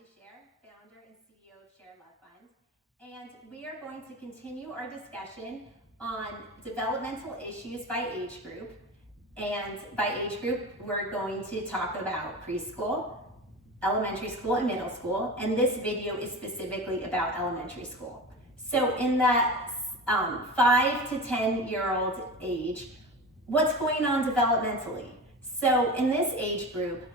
Founder and CEO of ShareLove.Fund, and we are going to continue our discussion on developmental issues by age group. And by age group, we're going to talk about preschool, elementary school, and middle school, and this video is specifically about elementary school. So in that 5 to 10-year-old age, what's going on developmentally? So in this age group,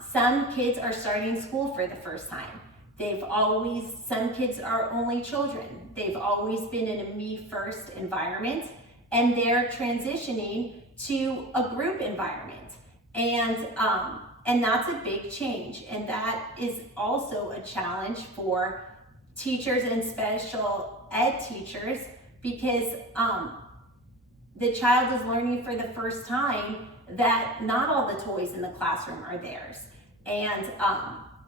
some kids are starting school for the first time. Some kids are only children. They've always been in a me-first environment, and they're transitioning to a group environment. And that's a big change. And that is also a challenge for teachers and special ed teachers, because the child is learning for the first time that not all the toys in the classroom are theirs. And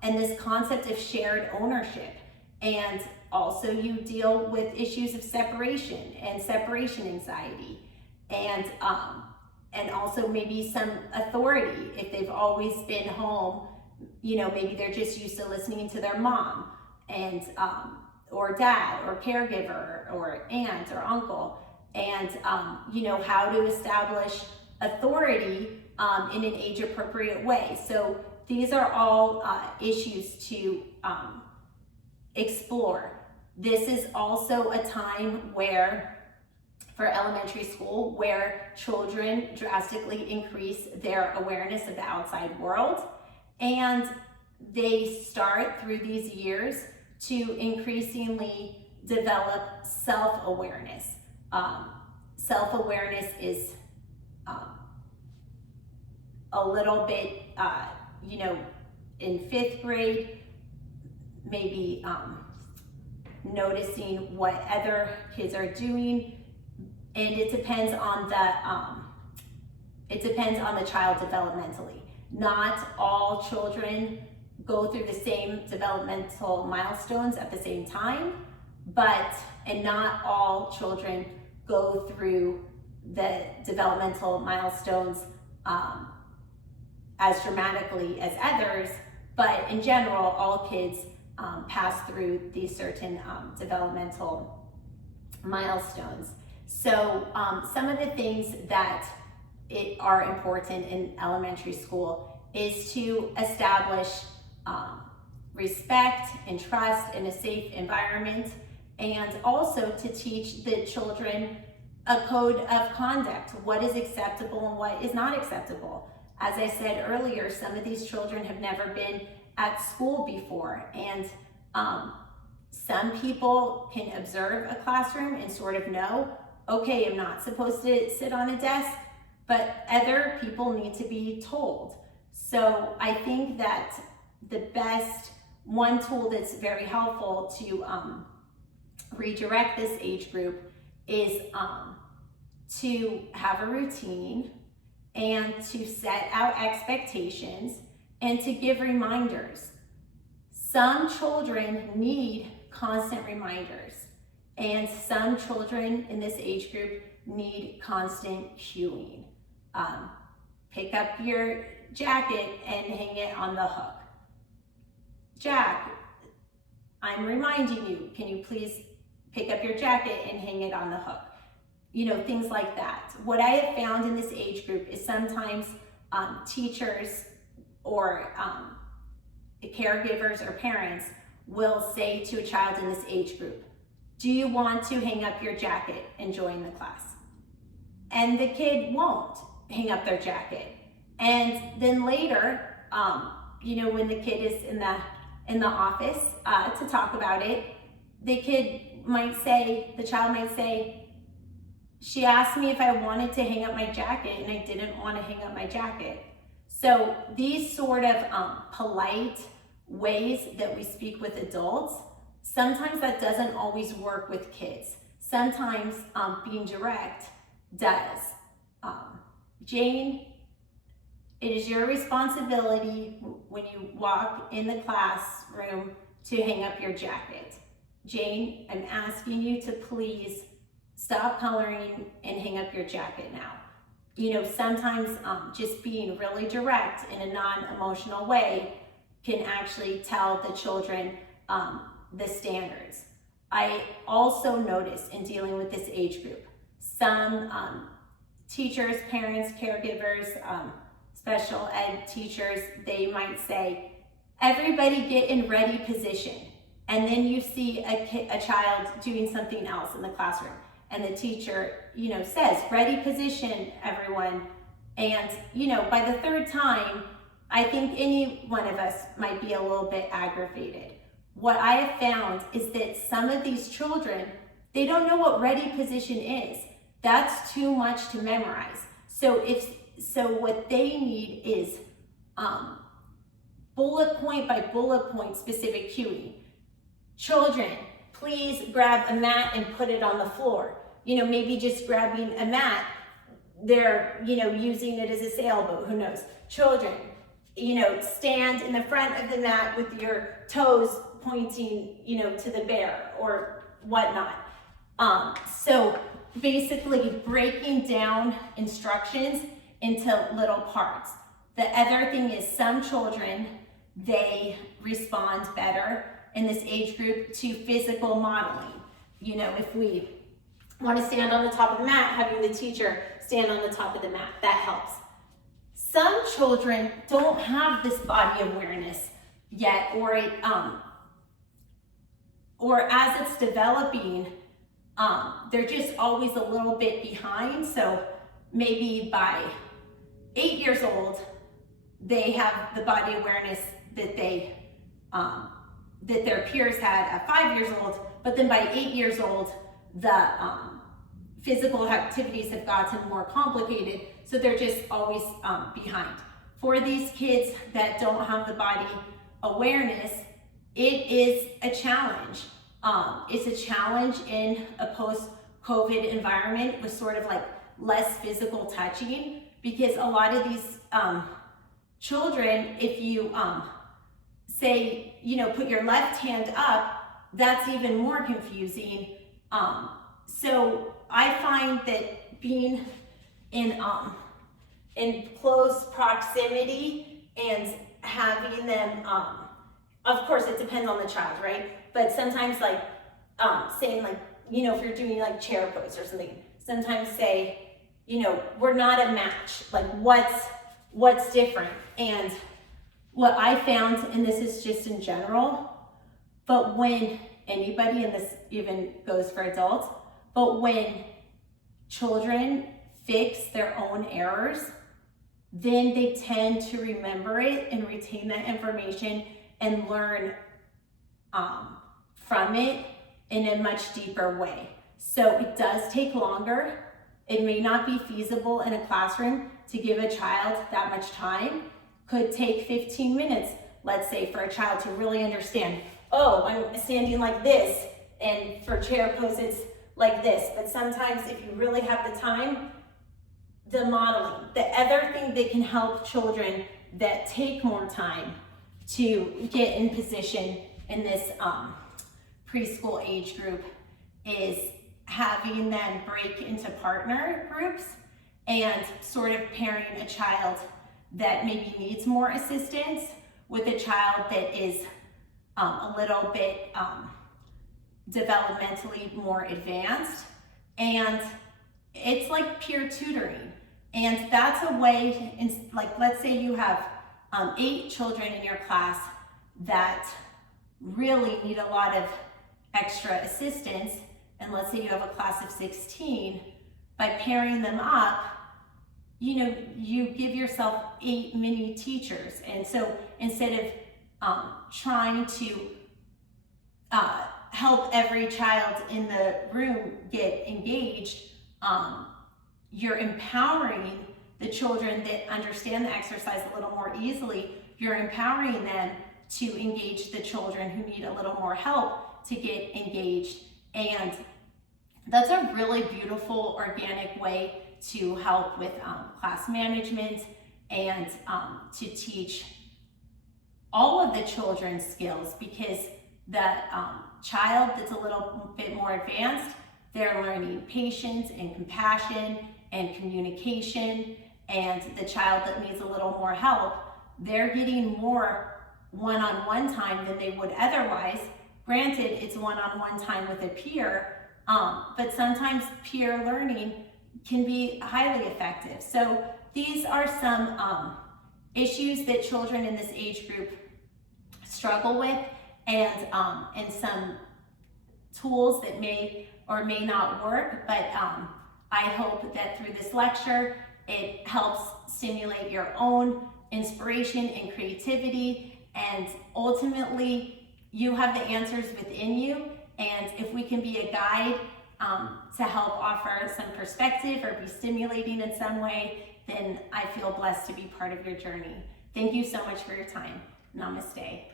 this concept of shared ownership. And also you deal with issues of separation and separation anxiety. And also maybe some authority. If they've always been home, maybe they're just used to listening to their mom and or dad or caregiver or aunt or uncle, and how to establish authority in an age appropriate way. So these are all issues to explore. This is also a time for elementary school, where children drastically increase their awareness of the outside world, and they start through these years to increasingly develop self-awareness. Self-awareness is a little bit, in 5th grade, maybe noticing what other kids are doing. And it depends on the child developmentally. Not all children go through the same developmental milestones at the same time, and not all children go through the developmental milestones as dramatically as others, but in general, all kids pass through these certain developmental milestones. So some of the things that are important in elementary school is to establish respect and trust in a safe environment, and also to teach the children a code of conduct, what is acceptable and what is not acceptable. As I said earlier, some of these children have never been at school before, and some people can observe a classroom and sort of know, okay, I'm not supposed to sit on a desk, but other people need to be told. So I think that the best one tool that's very helpful to redirect this age group is to have a routine, and to set out expectations, and to give reminders. Some children need constant reminders, and some children in this age group need constant cueing. Pick up your jacket and hang it on the hook. Jack, I'm reminding you, can you please pick up your jacket and hang it on the hook? Things like that. What I have found in this age group is sometimes teachers or caregivers or parents will say to a child in this age group, do you want to hang up your jacket and join the class? And the kid won't hang up their jacket. And then later, when the kid is in the office to talk about it, the child might say, she asked me if I wanted to hang up my jacket, and I didn't want to hang up my jacket. So these sort of polite ways that we speak with adults, sometimes that doesn't always work with kids. Sometimes being direct does. Jane, it is your responsibility when you walk in the classroom to hang up your jacket. Jane, I'm asking you to please stop coloring and hang up your jacket now. Sometimes just being really direct in a non-emotional way can actually tell the children the standards. I also noticed in dealing with this age group, some teachers, parents, caregivers, special ed teachers, they might say, everybody get in ready position. And then you see a child doing something else in the classroom. And the teacher, says, ready position, everyone. And, by the third time, I think any one of us might be a little bit aggravated. What I have found is that some of these children, they don't know what ready position is. That's too much to memorize. So what they need is bullet point by bullet point specific cueing. Children, please grab a mat and put it on the floor. Maybe just grabbing a mat, they're, using it as a sailboat, who knows? Children, stand in the front of the mat with your toes pointing, to the bear or whatnot. So basically breaking down instructions into little parts. The other thing is some children, they respond better in this age group to physical modeling. If we want to stand on the top of the mat, having the teacher stand on the top of the mat, that helps. Some children don't have this body awareness yet, or as it's developing, they're just always a little bit behind. So maybe by 8 years old, they have the body awareness that that their peers had at 5 years old, but then by 8 years old, the physical activities have gotten more complicated, so they're just always behind. For these kids that don't have the body awareness, it is a challenge. It's a challenge in a post-COVID environment with sort of like less physical touching, because a lot of these children, if you say, put your left hand up, that's even more confusing. So I find that being in close proximity and having them, of course it depends on the child, right? But sometimes saying if you're doing like chair pose or something, sometimes say, we're not a match, like what's different. And what I found, and this is just in general, but when anybody, and this even goes for adults, but when children fix their own errors, then they tend to remember it and retain that information and learn from it in a much deeper way. So it does take longer. It may not be feasible in a classroom to give a child that much time. Could take 15 minutes, let's say, for a child to really understand, oh, I'm standing like this, and for chair pose it's like this. But sometimes if you really have the time, the modeling. The other thing that can help children that take more time to get in position in this preschool age group is having them break into partner groups and sort of pairing a child that maybe needs more assistance with a child that is a little bit developmentally more advanced. And it's like peer tutoring. And that's a way, let's say you have 8 children in your class that really need a lot of extra assistance, and let's say you have a class of 16, by pairing them up, you give yourself 8 mini teachers. And so instead of trying to help every child in the room get engaged, you're empowering the children that understand the exercise a little more easily. You're empowering them to engage the children who need a little more help to get engaged. And that's a really beautiful, organic way to help with class management and to teach all of the children's skills, because the child that's a little bit more advanced, they're learning patience and compassion and communication, and the child that needs a little more help, they're getting more one-on-one time than they would otherwise. Granted, it's one-on-one time with a peer, but sometimes peer learning can be highly effective. So these are some issues that children in this age group struggle with, and some tools that may or may not work, but I hope that through this lecture, it helps stimulate your own inspiration and creativity, and ultimately you have the answers within you, and if we can be a guide to help offer some perspective or be stimulating in some way, then I feel blessed to be part of your journey. Thank you so much for your time. Namaste.